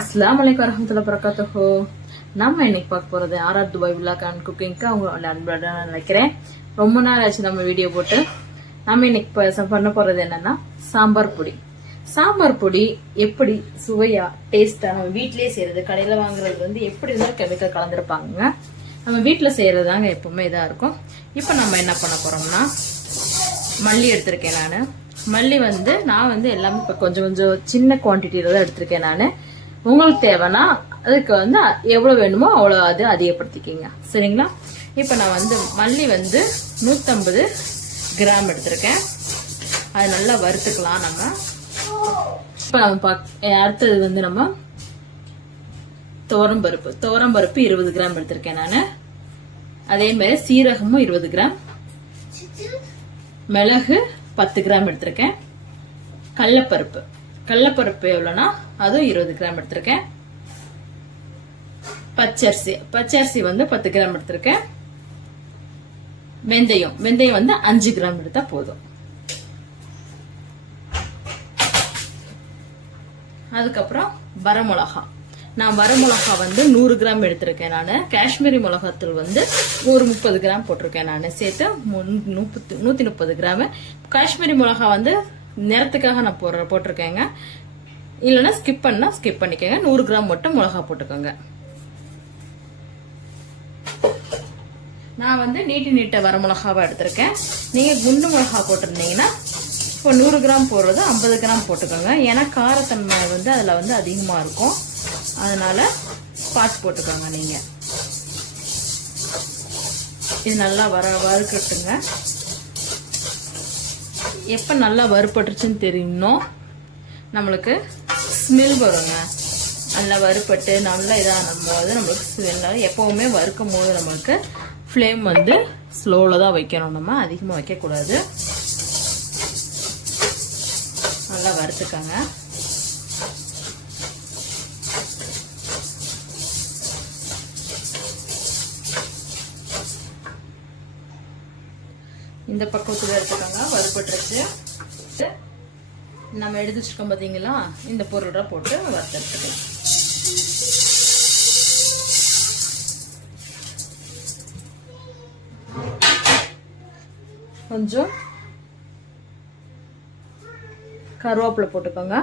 அஸ்லாம் வலைக்கம் வரமத்துல வரகாத்துஹோ நம்ம இன்னைக்கு பார்க்க போறது ஆர்ஆர் துபாய் வில்லாக் அண்ட் குக்கிங்க்கு அவங்க அன்போட நினைக்கிறேன். ரொம்ப நாள் ஆச்சு நம்ம வீடியோ போட்டு. நம்ம இன்னைக்கு பண்ண போறது என்னன்னா சாம்பார் பொடி. சாம்பார் பொடி எப்படி சுவையா டேஸ்டா நம்ம வீட்லயே செய்யறது கடையில வாங்குறது வந்து எப்படி இருந்தாலும் கெமிக்கல் கலந்துருப்பாங்க நம்ம வீட்டில் செய்யறது தாங்க எப்பவுமே இதா இருக்கும். இப்போ நம்ம என்ன பண்ண போறோம்னா மல்லி எடுத்திருக்கேன் நான். மல்லி வந்து நான் வந்து எல்லாமே இப்போ கொஞ்சம் கொஞ்சம் சின்ன குவான்டிட்டியில தான் எடுத்திருக்கேன் நான். உங்களுக்கு தேவைன்னா அதுக்கு வந்து எவ்வளோ வேணுமோ அவ்வளோ அது அதிகப்படுத்திக்கிங்க. சரிங்களா? இப்போ நான் வந்து மல்லி வந்து நூற்றம்பது கிராம் எடுத்திருக்கேன். அது நல்லா வறுத்துக்கலாம் நம்ம. இப்போ நம்ம பாக் அடுத்தது வந்து நம்ம துவரம்பருப்பு துவரம்பருப்பு இருபது கிராம் எடுத்திருக்கேன் நான். அதே மாதிரி சீரகமும் இருபது கிராம். மிளகு பத்து கிராம் எடுத்திருக்கேன். கடலப்பருப்பு கடலப்பருப்பு எவ்வளோனா அதுவும் இருபது கிராம் எடுத்திருக்கேன். பச்சரிசி. பச்சரிசி வந்து பத்து கிராம் எடுத்திருக்கேன். வெந்தயம். வெந்தயம் வந்து அஞ்சு கிராம் எடுத்தா போதும். அதுக்கப்புறம் வரமிளகா. நான் வரமிளகா வந்து நூறு கிராம் எடுத்திருக்கேன் நான். காஷ்மீரி மிளகாத்தூள் வந்து ஒரு முப்பது கிராம் போட்டிருக்கேன் நான். சேர்த்து முன்- முப்பத்து நூற்றி முப்பது கிராம். காஷ்மீரி மிளகா வந்து நிறத்துக்காக நான் போடுற போட்டிருக்கேங்க. இல்லைன்னா ஸ்கிப் பண்ணா ஸ்கிப் பண்ணிக்கோங்க. நூறு கிராம் மட்டும் மிளகா போட்டுக்கோங்க. நான் வந்து நீட்டி நீட்ட வர மிளகாவை எடுத்திருக்கேன். நீங்கள் குண்டு மிளகா போட்டிருந்தீங்கன்னா இப்போ நூறு கிராம் போடுறது ஐம்பது கிராம் போட்டுக்கோங்க. ஏன்னா காரத்தன்மை வந்து அதில் வந்து அதிகமாக இருக்கும். அதனால் பார்த்து போட்டுக்கோங்க நீங்கள் இது நல்லா வர வறுக்கட்டுங்க. எப்போ நல்லா வறுபட்டுருச்சுன்னு தெரியணும் நம்மளுக்கு ஸ்மெல் வருங்க. நல்லா வறுபட்டு நல்லா இதாகும் போது நம்மளுக்கு ஸ்மெல் எப்போவுமே வறுக்கும் போது நம்மளுக்கு ஃப்ளேம் வந்து ஸ்லோவில் தான் வைக்கணும். நம்ம அதிகமாக வைக்கக்கூடாது. நல்லா வறுத்துக்கங்க. இந்த பக்கத்தில் எடுத்துக்கோங்க. வறுபட்டுருச்சு. நம்ம எடுத்து வச்சுருக்கோம் பார்த்தீங்களா இந்த பொருளை போட்டு வறுத்து கொஞ்சம் கருவேப்பிலை போட்டுக்கோங்க.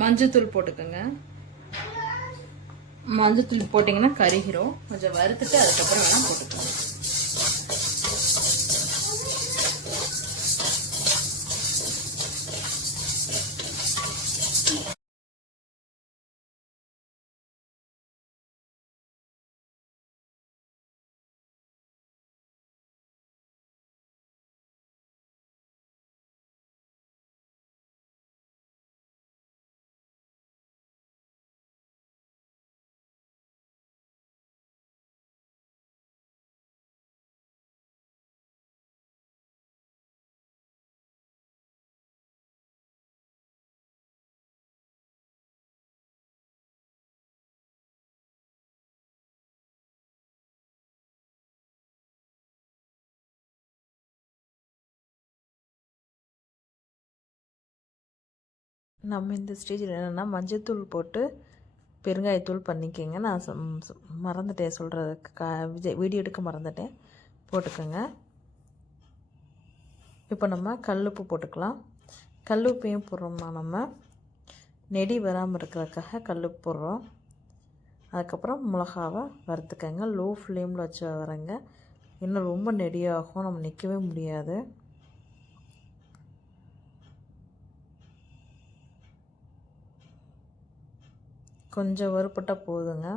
மஞ்சத்தூள் போட்டுக்கோங்க. மஞ்சத்தூள் போட்டிங்கன்னா கருகிறோம். கொஞ்சம் வறுத்துட்டு அதுக்கப்புறம் வேணால் போட்டுக்கலாம். நம்ம இந்த ஸ்டேஜில் என்னென்னா மஞ்சத்தூள் போட்டு பெருங்காயத்தூள் பண்ணிக்கோங்க. நான் மறந்துட்டேன் சொல்கிறதுக்கு கா விஜய் வீடியோ எடுக்க மறந்துட்டேன். போட்டுக்கோங்க. இப்போ நம்ம கல்லுப்பு போட்டுக்கலாம். கல்லுப்பையும் போடுறோம்னா நம்ம நெடி வராமல் இருக்கிறதுக்காக கல்லுப்பு போடுறோம். அதுக்கப்புறம் மிளகாவை வறுத்துக்கங்க. லோ ஃப்ளேமில் வச்சு வரங்க இன்னும் ரொம்ப நெடியாகும். நம்ம நிற்கவே முடியாது. கொஞ்சம் வறுப்பட்டால் போதுங்க.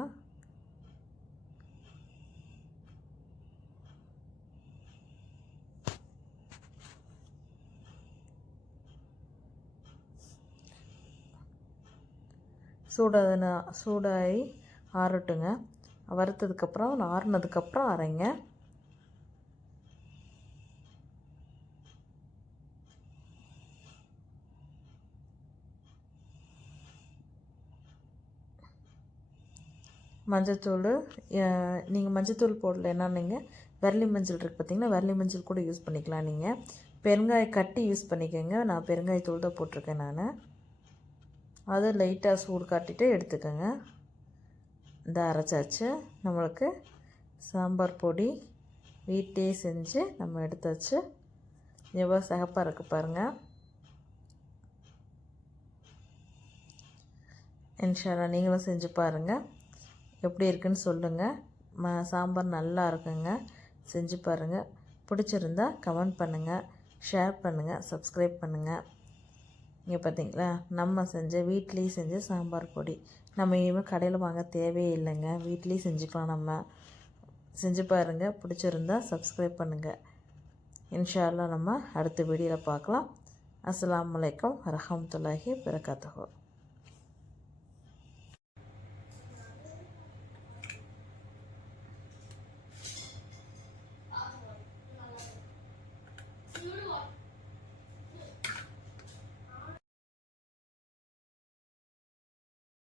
சூடான சூடாகி ஆறட்டுங்க. வறுத்ததுக்கப்புறம் ஆறுனதுக்கப்புறம் அரைங்க. மஞ்சத்தூள் நீங்கள் மஞ்சத்தூள் போடலைன்னா நீங்கள் வரலி மஞ்சள் இருக்குது பார்த்தீங்கன்னா வரலி மஞ்சள் கூட யூஸ் பண்ணிக்கலாம் நீங்கள் பெருங்காய கட்டி யூஸ் பண்ணிக்கோங்க. நான் பெருங்காயத்தூள் தான் போட்டிருக்கேன் நான். அதை லைட்டாக சூடு காட்டிட்டு எடுத்துக்கோங்க. இந்த அரைச்சாச்சு. நம்மளுக்கு சாம்பார் பொடி வீட்டே செஞ்சு நம்ம எடுத்தாச்சு. எவ்வளோ சகப்பாக இருக்குது பாருங்கள் இன்ஷால்லா நீங்களும் செஞ்சு பாருங்கள் எப்படி இருக்குன்னு சொல்லுங்கள் ம சாம்பார் நல்லா இருக்குங்க. செஞ்சு பாருங்கள் பிடிச்சிருந்தா கமெண்ட் பண்ணுங்கள் ஷேர் பண்ணுங்கள் சப்ஸ்கிரைப் பண்ணுங்கள் இங்கே பார்த்தீங்களா நம்ம செஞ்ச வீட்லேயே செஞ்ச சாம்பார் பொடி. நம்ம இனிமேல் கடையில் வாங்க தேவையே இல்லைங்க. வீட்லேயே செஞ்சுக்கலாம் நம்ம. செஞ்சு பாருங்கள் பிடிச்சிருந்தா சப்ஸ்கிரைப் பண்ணுங்கள் இன்ஷால்லாம் நம்ம அடுத்த வீடியோவில் பார்க்கலாம். அஸ்லாம் வலைக்கம் வரமத்துல்லாஹி வரகாத்துஹு